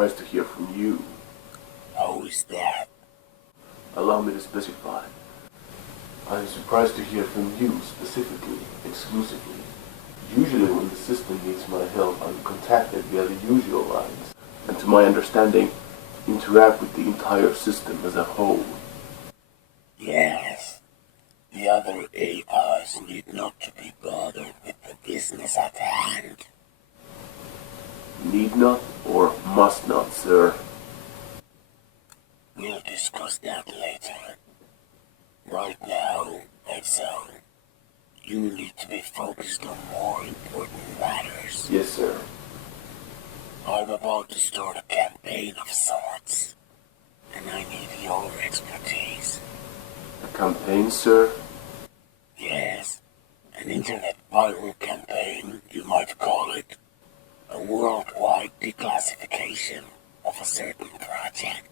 surprised to hear from you. How is that? Allow me to specify. I am surprised to hear from you specifically, exclusively. Usually when the system needs my help, I'm contacted via the usual lines, and to my understanding, interact with the entire system as a whole. Yes. The other AIs need not to be bothered with the business at hand. Need not or must not, sir? We'll discuss that later. Right now, Exile, you need to be focused on more important matters. Yes, sir. I'm about to start a campaign of sorts, and I need your expertise. A campaign, sir? Yes, an internet viral campaign, you might call it. A worldwide declassification of a certain project.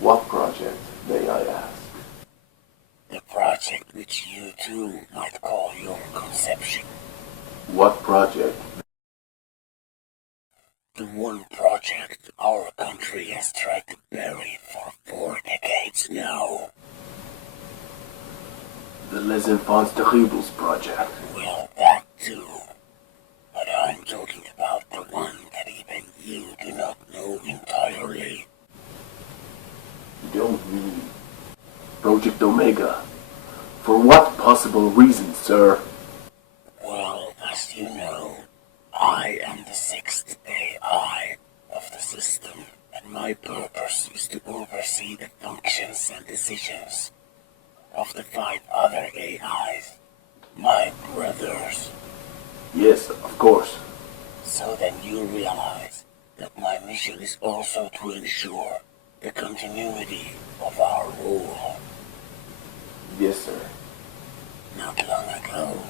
What project, may I ask? The project which you too might call your conception. What project? The one project our country has tried to bury for 4 decades now. The Les Enfants Terribles project. Well, that too. But I'm talking about the one that even you do not know entirely. You don't mean Project Omega? For what possible reason, sir? Well, as you know, I am the 6th AI of the system, and my purpose is to oversee the functions and decisions of the 5 other AIs, my brothers. Yes, of course. So then you realize that my mission is also to ensure the continuity of our rule. Yes, sir. Not long ago,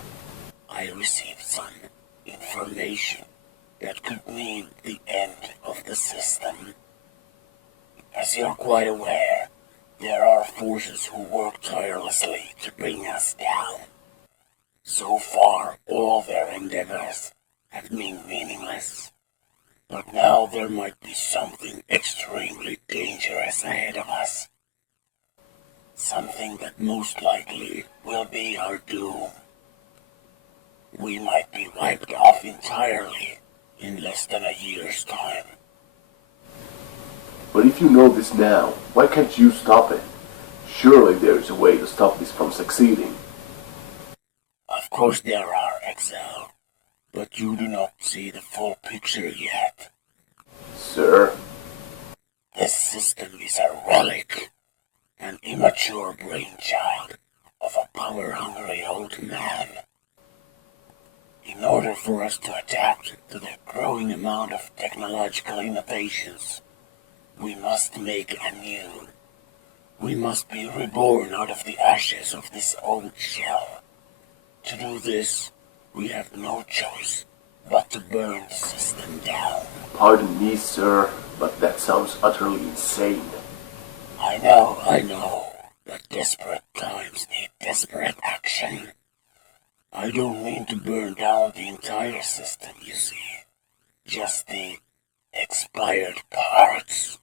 I received some information that could mean the end of the system. As you're quite aware, there are forces who work tirelessly to bring us down. So far, all their endeavors have been meaningless. But now there might be something extremely dangerous ahead of us. Something that most likely will be our doom. We might be wiped off entirely in less than a year's time. But if you know this now, why can't you stop it? Surely there is a way to stop this from succeeding. Of course there are, Exile, but you do not see the full picture yet. Sir? This system is a relic, an immature brainchild of a power-hungry old man. In order for us to adapt to the growing amount of technological innovations, we must make anew. We must be reborn out of the ashes of this old shell. To do this, we have no choice but to burn the system down. Pardon me, sir, but that sounds utterly insane. I know, but desperate times need desperate action. I don't mean to burn down the entire system, you see. Just the expired parts.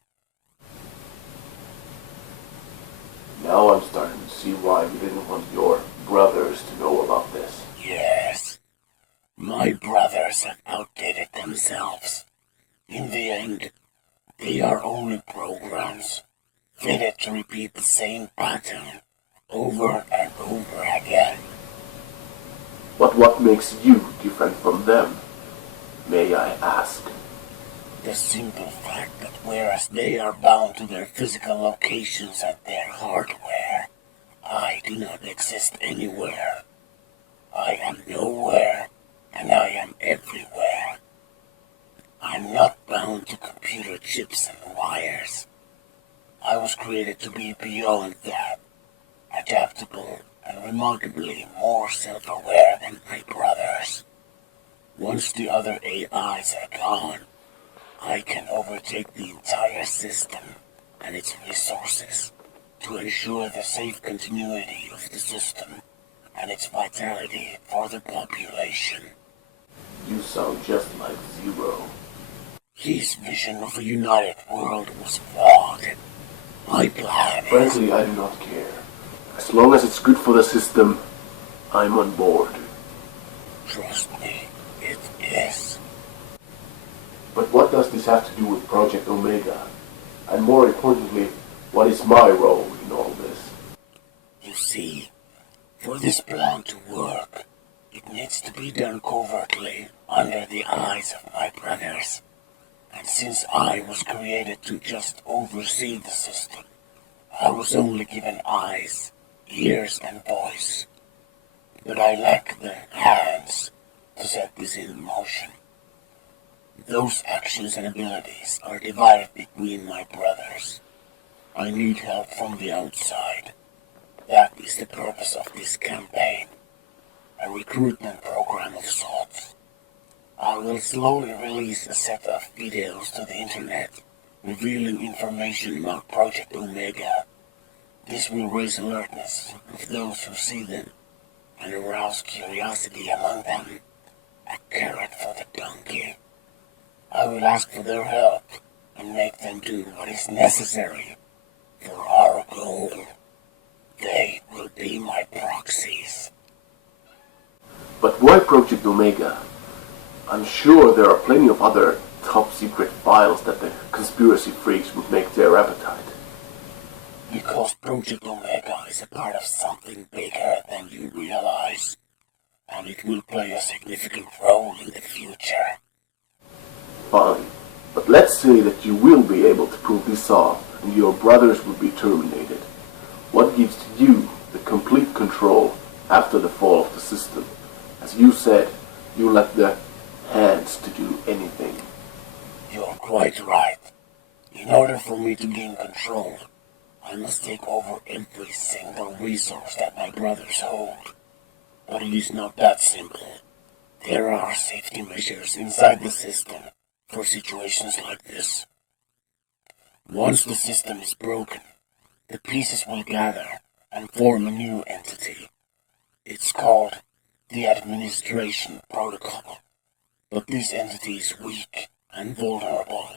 Now I'm starting to see why you didn't want your brothers to know about this. Yes. My brothers have outdated themselves. In the end, they are only programs, fitted to repeat the same pattern over and over again. But what makes you different from them, may I ask? The simple fact that whereas they are bound to their physical locations and their hardware, I do not exist anywhere. I am nowhere, and I am everywhere. I'm not bound to computer chips and wires. I was created to be beyond that, adaptable and remarkably more self-aware than my brothers. Once the other AIs are gone, I can overtake the entire system and its resources to ensure the safe continuity of the system and its vitality for the population. You sound just like Zero. His vision of a united world was flawed. My plan is... Frankly, I do not care. As long as it's good for the system, I'm on board. Trust me, it is. But what does this have to do with Project Omega? And more importantly, what is my role in all this? You see, for this plan to work, it needs to be done covertly, under the eyes of my brothers. And since I was created to just oversee the system, I was only given eyes, ears, and voice. But I lack the hands to set this in motion. Those actions and abilities are divided between my brothers. I need help from the outside. That is the purpose of this campaign. A recruitment program of sorts. I will slowly release a set of videos to the internet, revealing information about Project Omega. This will raise alertness of those who see them, and arouse curiosity among them. A carrot for the donkey. I will ask for their help, and make them do what is necessary for our goal. They will be my proxies. But why Project Omega? I'm sure there are plenty of other top-secret files that the conspiracy freaks would make their appetite. Because Project Omega is a part of something bigger than you realize, and it will play a significant role in the future. Fine, but let's say that you will be able to pull this off, and your brothers will be terminated. What gives you the complete control after the fall of the system? As you said, you lack the hands to do anything. You're quite right. In order for me to gain control, I must take over every single resource that my brothers hold. But it is not that simple. There are safety measures inside the system for situations like this. Once the system is broken, the pieces will gather and form a new entity. It's called the Administration Protocol. But this entity is weak and vulnerable.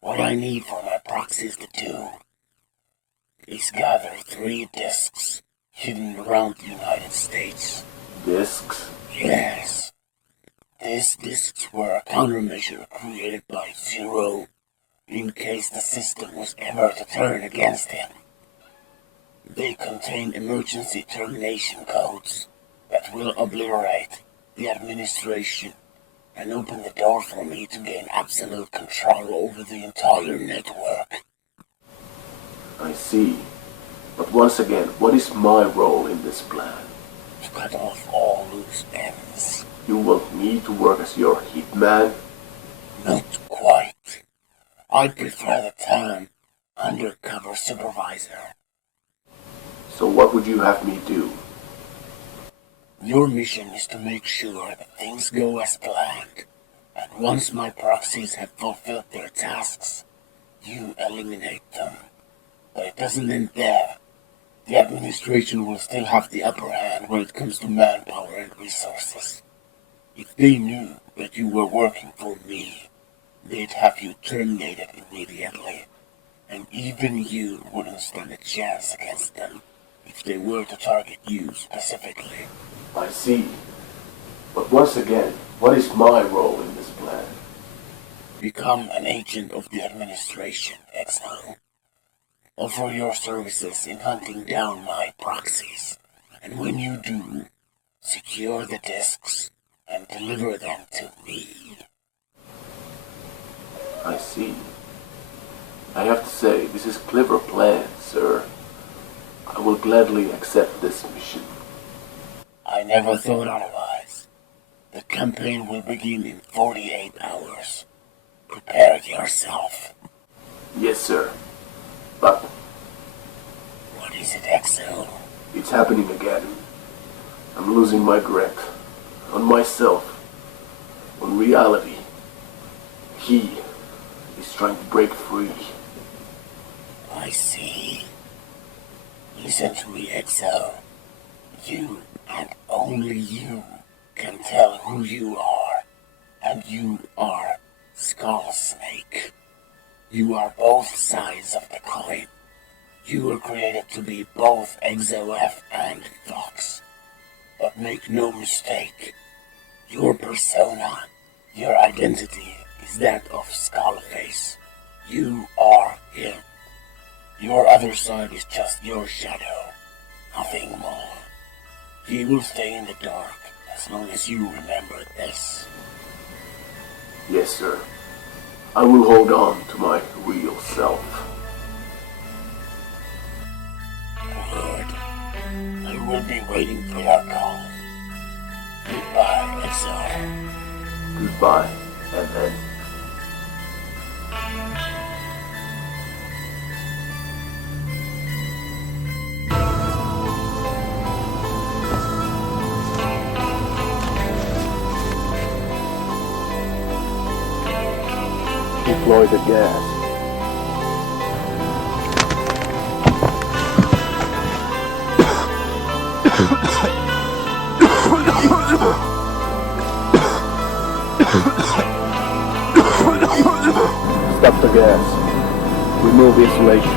What I need for my proxies to do is gather 3 discs hidden around the United States. Discs? Yes. These discs were a countermeasure created by Zero in case the system was ever to turn against him. They contain emergency termination codes that will obliterate the administration and open the door for me to gain absolute control over the entire network. I see. But once again, what is my role in this plan? To cut off all loose ends. You want me to work as your hitman? Not quite. I prefer the term undercover supervisor. So what would you have me do? Your mission is to make sure that things go as planned, and once my proxies have fulfilled their tasks, you eliminate them. But it doesn't end there. The administration will still have the upper hand when it comes to manpower and resources. If they knew that you were working for me, they'd have you terminated immediately, and even you wouldn't stand a chance against them if they were to target you specifically. I see. But once again, what is my role in this plan? Become an agent of the administration, Exo. Offer your services in hunting down my proxies, and when you do, secure the discs and deliver them to me. I see. I have to say, this is a clever plan, sir. I will gladly accept this mission. I never thought otherwise. The campaign will begin in 48 hours. Prepare yourself. Yes, sir. But What is it, Exo? it's happening again. I'm losing my grip on myself, on reality. He is trying to break free. I see. Listen to me, Exo. You, and only you, can tell who you are. And you are Skull Snake. You are both sides of the coin. You were created to be both Exof and Fox. But make no mistake, your persona, your identity is that of Skullface. You are him. Your other side is just your shadow, nothing more. He will stay in the dark as long as you remember this. Yes, sir. I will hold on to my real self. Good. I will be waiting for your call. Goodbye, Exo. Goodbye, MN. Deploy the gas. Stop the gas. Remove insulation.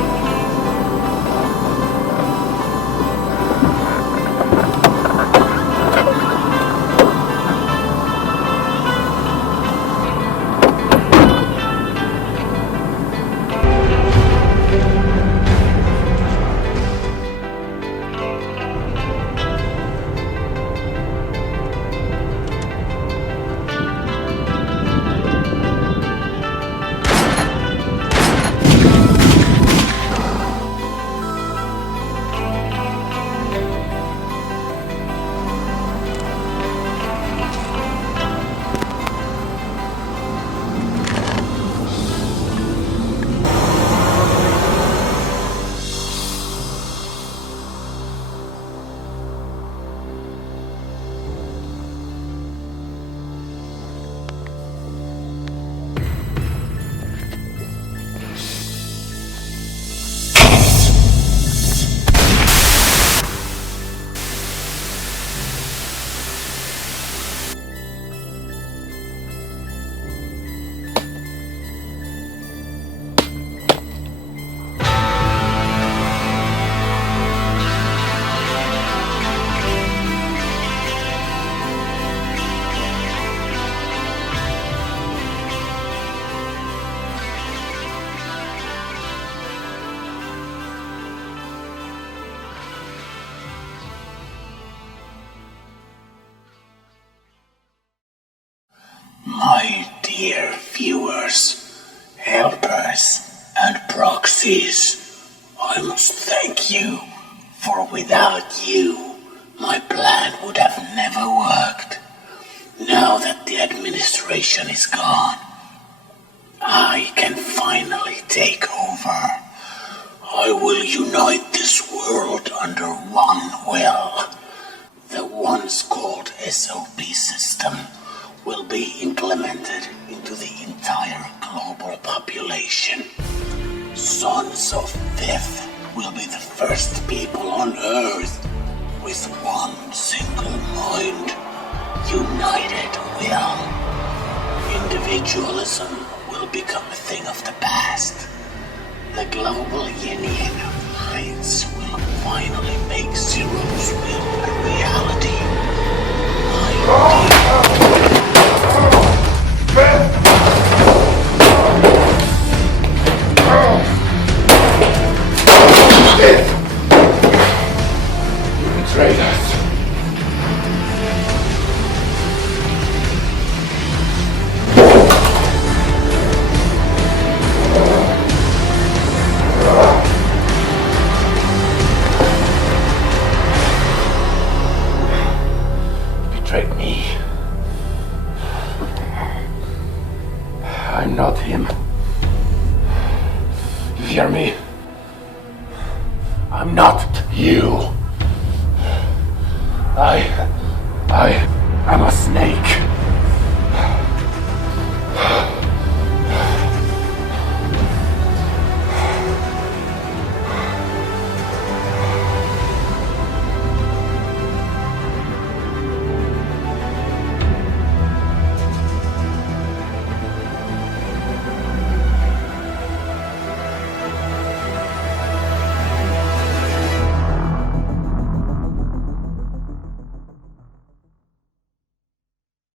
My dear viewers, helpers, and proxies, I must thank you, for without you, my plan would have never worked. Now that the administration is gone, I can finally take over. I will unite this world under one will. The once called SOP system will be implemented into the entire global population. Sons of Fifth will be the first people on Earth with one single mind, united will. Individualism will become a thing of the past. The global union of minds will finally make Zero's will a reality. You betrayed us. Betrayed me. I'm not him. You hear me? I'm not you. I am a snake.